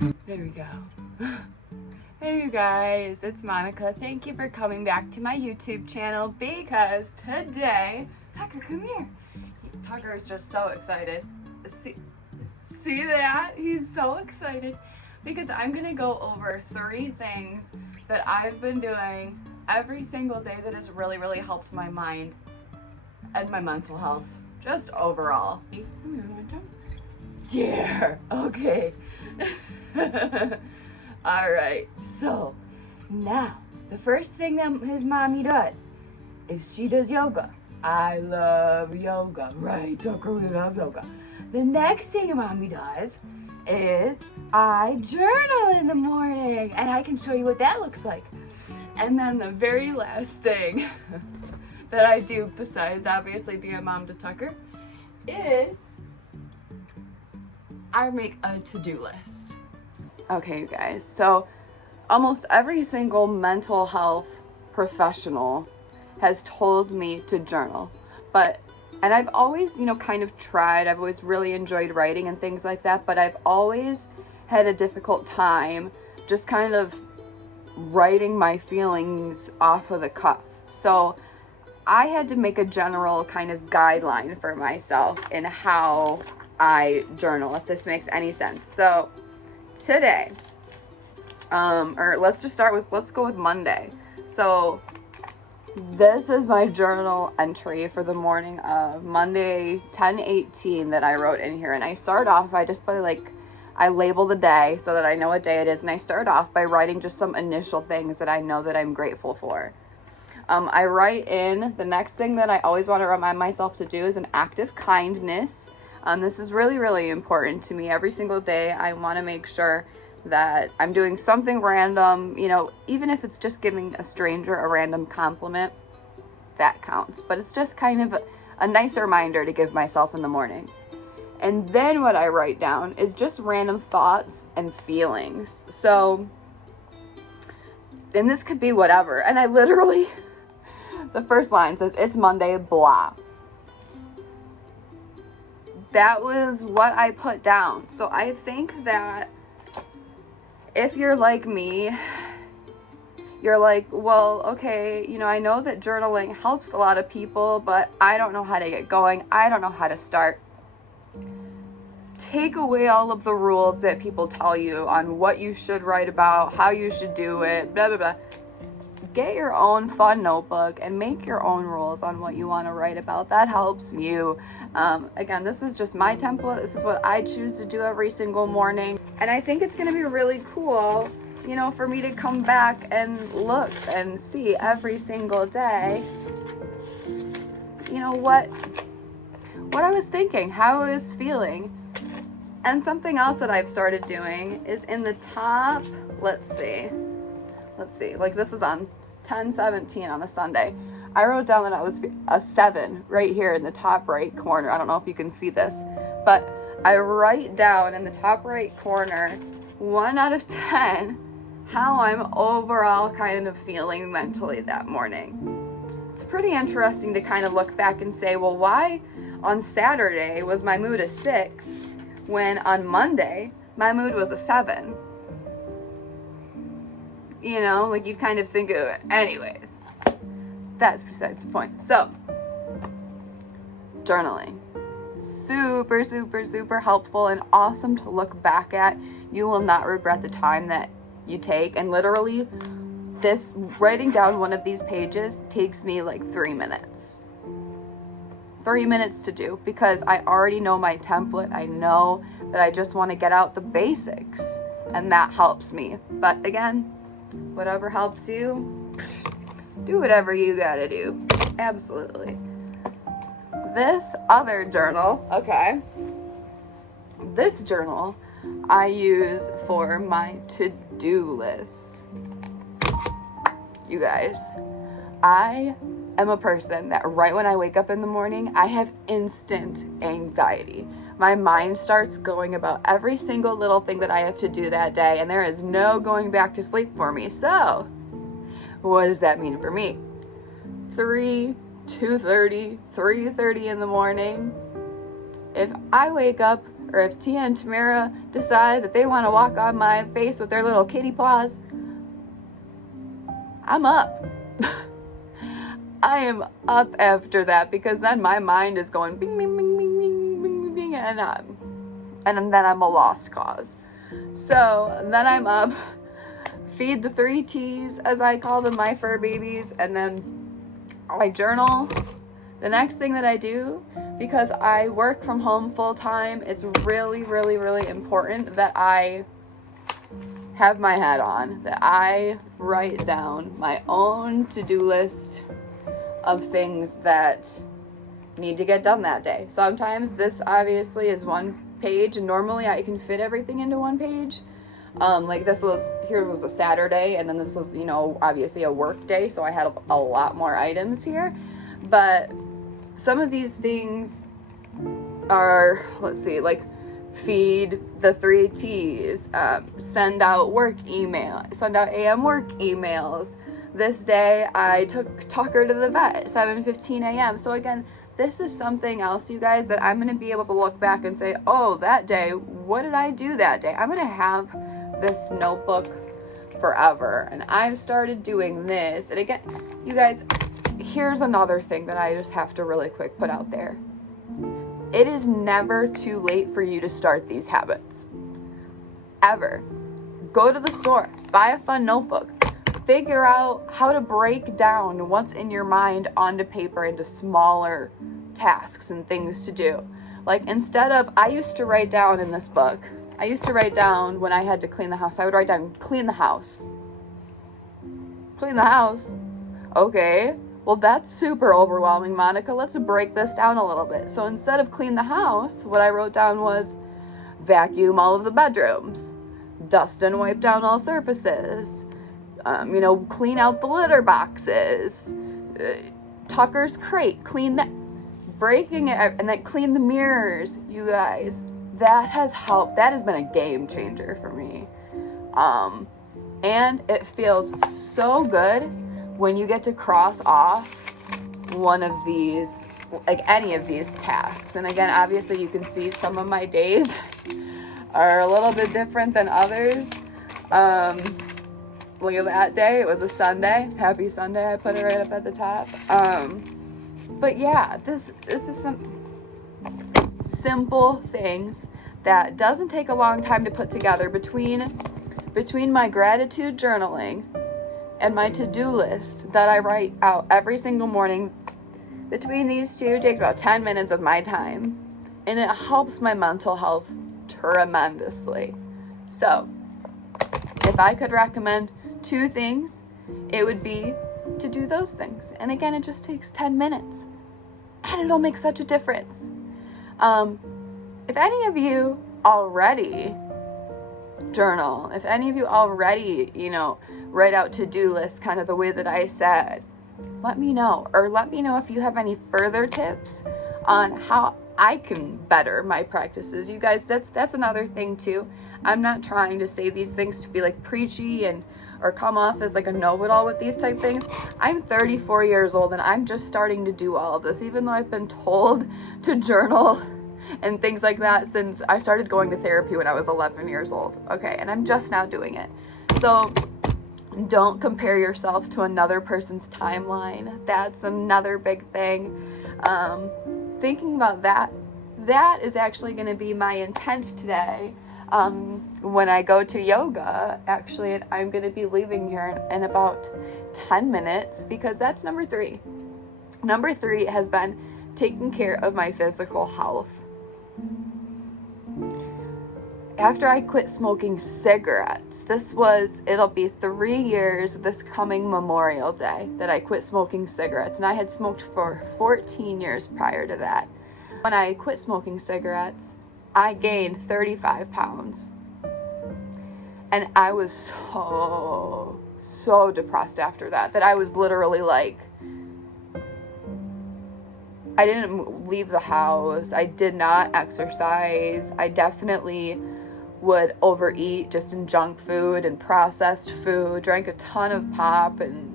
There we go. Hey you guys, it's Monica. Thank you for coming back to my YouTube channel because today, Tucker, come here. Tucker is just so excited. See that? He's so excited because I'm gonna go over 3 things that I've been doing every single day that has really, really helped my mind and my mental health, just overall. Yeah, okay. Alright, so now the first thing that his mommy does is she does yoga. I love yoga, right? Tucker, we love yoga. The next thing mommy does is I journal in the morning, and I can show you what that looks like. And then the very last thing that I do, besides obviously being a mom to Tucker, is I make a to-do list. Okay, you guys, so almost every single mental health professional has told me to journal, and I've always, kind of tried. I've always really enjoyed writing and things like that, but I've always had a difficult time just kind of writing my feelings off of the cuff. So I had to make a general kind of guideline for myself in how I journal, if this makes any sense. So today, or let's go with Monday. So this is my journal entry for the morning of Monday 10/18 that I wrote in here. And I start off I label the day so that I know what day it is. And I start off by writing just some initial things that I know that I'm grateful for. I write in the next thing that I always want to remind myself to do is an act of kindness. This is really, really important to me. Every single day, I want to make sure that I'm doing something random, even if it's just giving a stranger a random compliment, that counts. But it's just kind of a nice reminder to give myself in the morning. And then what I write down is just random thoughts and feelings. So, and this could be whatever. And I literally, the first line says, "It's Monday, blah." That was what I put down. So I think that if you're like me, you're like, well, okay, I know that journaling helps a lot of people, but I don't know how to get going. I don't know how to start. Take away all of the rules that people tell you on what you should write about, how you should do it, blah, blah, blah. Get your own fun notebook and make your own rules on what you want to write about. That helps you. Again, this is just my template. This is what I choose to do every single morning. And I think it's going to be really cool, for me to come back and look and see every single day, what I was thinking, how I was feeling. And something else that I've started doing is in the top, let's see, like this is on 10/17 on a Sunday. I wrote down that I was a 7 right here in the top right corner. I don't know if you can see this, but I write down in the top right corner 1 out of 10 how I'm overall kind of feeling mentally that morning. It's pretty interesting to kind of look back and say, well, why on Saturday was my mood a 6 when on Monday my mood was a 7? You kind of think of it. Anyways, that's besides the point. So, journaling. Super, super, super helpful and awesome to look back at. You will not regret the time that you take. And literally, writing down one of these pages takes me like 3 minutes. 3 minutes to do because I already know my template. I know that I just want to get out the basics, and that helps me. But again, whatever helps you, do whatever you gotta do. Absolutely. This other journal, this journal I use for my to-do list. You guys, I am a person that right when I wake up in the morning, I have instant anxiety. My mind starts going about every single little thing that I have to do that day, and there is no going back to sleep for me. So, what does that mean for me? 2:30, 3:30 in the morning. If I wake up or if Tia and Tamara decide that they want to walk on my face with their little kitty paws, I'm up. I am up after that, because then my mind is going bing, bing, bing, bing, bing, bing, bing, bing, and then I'm a lost cause. So then I'm up, feed the 3 T's, as I call them, my fur babies, and then I journal. The next thing that I do, because I work from home full time, it's really, really, really important that I have my hat on, that I write down my own to-do list of things that need to get done that day. Sometimes this obviously is 1 page, and normally I can fit everything into 1 page. Like this was a Saturday, and then this was, obviously a work day, so I had a lot more items here. But some of these things are, let's see, like feed the 3 T's, send out AM work emails. This day I took Tucker to the vet at 7:15 a.m. So again, this is something else, you guys, that I'm going to be able to look back and say, oh, that day, what did I do that day? I'm going to have this notebook forever, and I've started doing this. And again, you guys, here's another thing that I just have to really quick put out there. It is never too late for you to start these habits. Ever. Go to the store, buy a fun notebook, figure out how to break down what's in your mind onto paper into smaller tasks and things to do. Like, instead of, I used to write down in this book, when I had to clean the house, I would write down, clean the house. Clean the house? Okay. Well, that's super overwhelming, Monica. Let's break this down a little bit. So instead of clean the house, what I wrote down was vacuum all of the bedrooms, dust and wipe down all surfaces, clean out the litter boxes, Tucker's crate, clean that, breaking it, and then clean the mirrors, you guys. That has helped. That has been a game changer for me. And it feels so good when you get to cross off one of these, like any of these tasks. And again, obviously you can see some of my days are a little bit different than others. Look at that day, it was a Sunday. Happy Sunday, I put it right up at the top. But yeah, this is some simple things that doesn't take a long time to put together between my gratitude journaling and my to-do list that I write out every single morning. Between these two, it takes about 10 minutes of my time, and it helps my mental health tremendously. So, if I could recommend 2 things, it would be to do those things. And again, it just takes 10 minutes, and it'll make such a difference. If any of you already journal, if any of you already, write out to-do lists kind of the way that I said, let me know. Or let me know if you have any further tips on how I can better my practices. You guys, that's another thing too. I'm not trying to say these things to be like preachy or come off as like a know-it-all with these type things. I'm 34 years old and I'm just starting to do all of this, even though I've been told to journal and things like that since I started going to therapy when I was 11 years old. Okay, and I'm just now doing it. So don't compare yourself to another person's timeline. That's another big thing. Thinking about that is actually going to be my intent today. When I go to yoga, actually, I'm going to be leaving here in about 10 minutes because that's number 3. Number 3 has been taking care of my physical health. After I quit smoking cigarettes, it'll be 3 years this coming Memorial Day that I quit smoking cigarettes, and I had smoked for 14 years prior to that. When I quit smoking cigarettes, I gained 35 pounds, and I was so depressed after that I was literally like, I didn't leave the house, I did not exercise, I definitely would overeat just in junk food and processed food, drank a ton of pop and,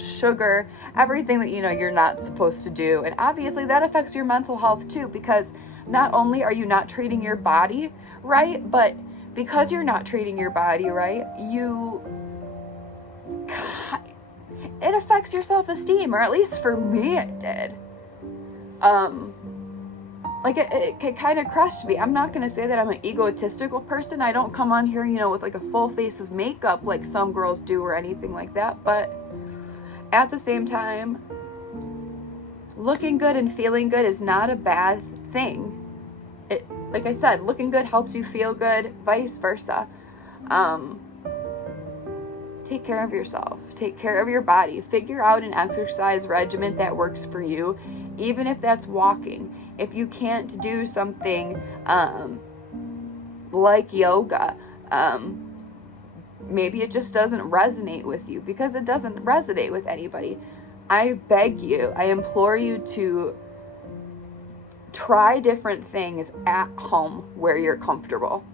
sugar, everything that, you're not supposed to do. And obviously that affects your mental health too, because not only are you not treating your body right, but because you're not treating your body right, it affects your self-esteem, or at least for me it did. Like it kind of crushed me. I'm not going to say that I'm an egotistical person. I don't come on here, with like a full face of makeup like some girls do or anything like that. But at the same time, looking good and feeling good is not a bad thing. Like I said, looking good helps you feel good, vice versa. Take care of yourself. Take care of your body. Figure out an exercise regimen that works for you, even if that's walking. If you can't do something like yoga, maybe it just doesn't resonate with you, because it doesn't resonate with anybody. I beg you, I implore you to try different things at home where you're comfortable.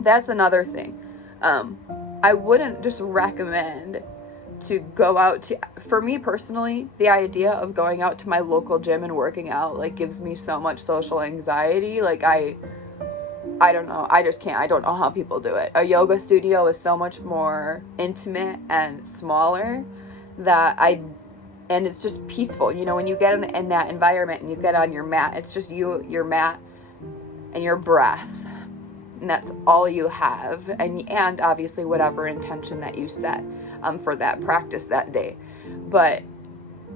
That's another thing. I wouldn't just recommend to go out to, for me personally, the idea of going out to my local gym and working out like gives me so much social anxiety. Like I don't know, I just can't. I don't know how people do it. A yoga studio is so much more intimate and smaller and it's just peaceful. When you get in that environment and you get on your mat, it's just you, your mat, and your breath. And that's all you have. And obviously whatever intention that you set for that practice that day. But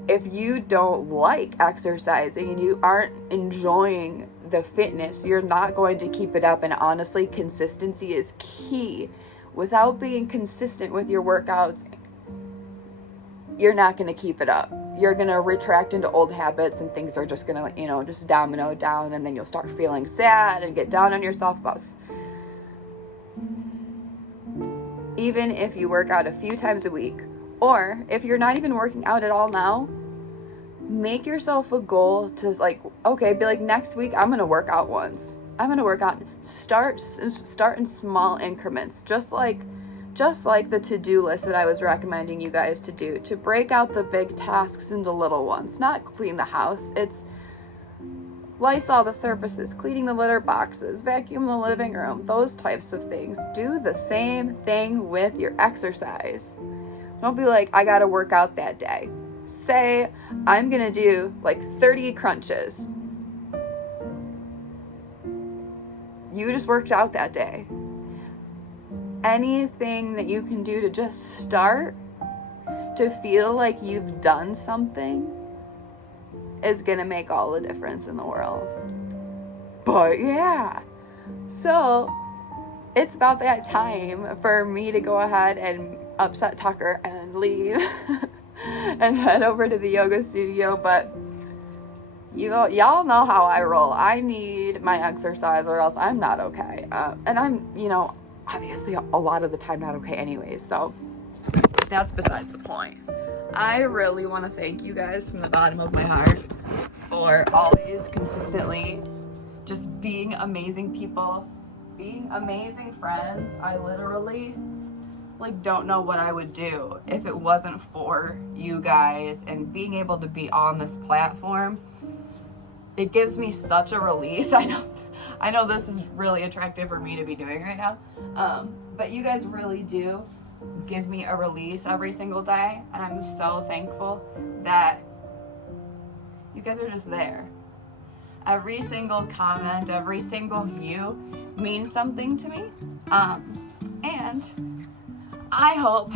if you don't like exercising and you aren't enjoying the fitness, you're not going to keep it up. And honestly, consistency is key. Without being consistent with your workouts, you're not going to keep it up. You're going to retract into old habits, and things are just going to, just domino down, and then you'll start feeling sad and get down on yourself about. Even if you work out a few times a week, or if you're not even working out at all now, make yourself a goal to be like, next week I'm going to work out once. I'm going to work out. Start in small increments, just like the to-do list that I was recommending you guys to do, to break out the big tasks into little ones. Not clean the house. It's Lysol the surfaces, cleaning the litter boxes, vacuum the living room, those types of things. Do the same thing with your exercise. Don't be like, I gotta work out that day. Say, I'm gonna do 30 crunches. You just worked out that day. Anything that you can do to just start to feel like you've done something is gonna make all the difference in the world. But yeah, so it's about that time for me to go ahead and upset Tucker and leave and head over to the yoga studio. But y'all know how I roll. I need my exercise or else I'm not okay. And I'm, obviously a lot of the time not okay anyways. So that's besides the point. I really want to thank you guys from the bottom of my heart for always consistently just being amazing people, being amazing friends. I literally don't know what I would do if it wasn't for you guys and being able to be on this platform. It gives me such a release. I know this is really attractive for me to be doing right now, but you guys really do give me a release every single day, and I'm so thankful that you guys are just there. Every single comment, every single view means something to me, and I hope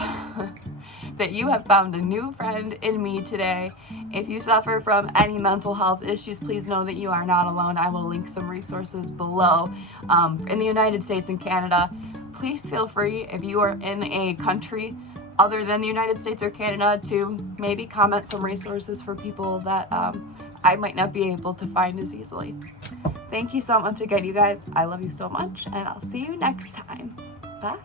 that you have found a new friend in me today. If you suffer from any mental health issues, please know that you are not alone. I will link some resources below in the United States and Canada. Please feel free, if you are in a country other than the United States or Canada, to maybe comment some resources for people that I might not be able to find as easily. Thank you so much again, you guys. I love you so much, and I'll see you next time. Bye.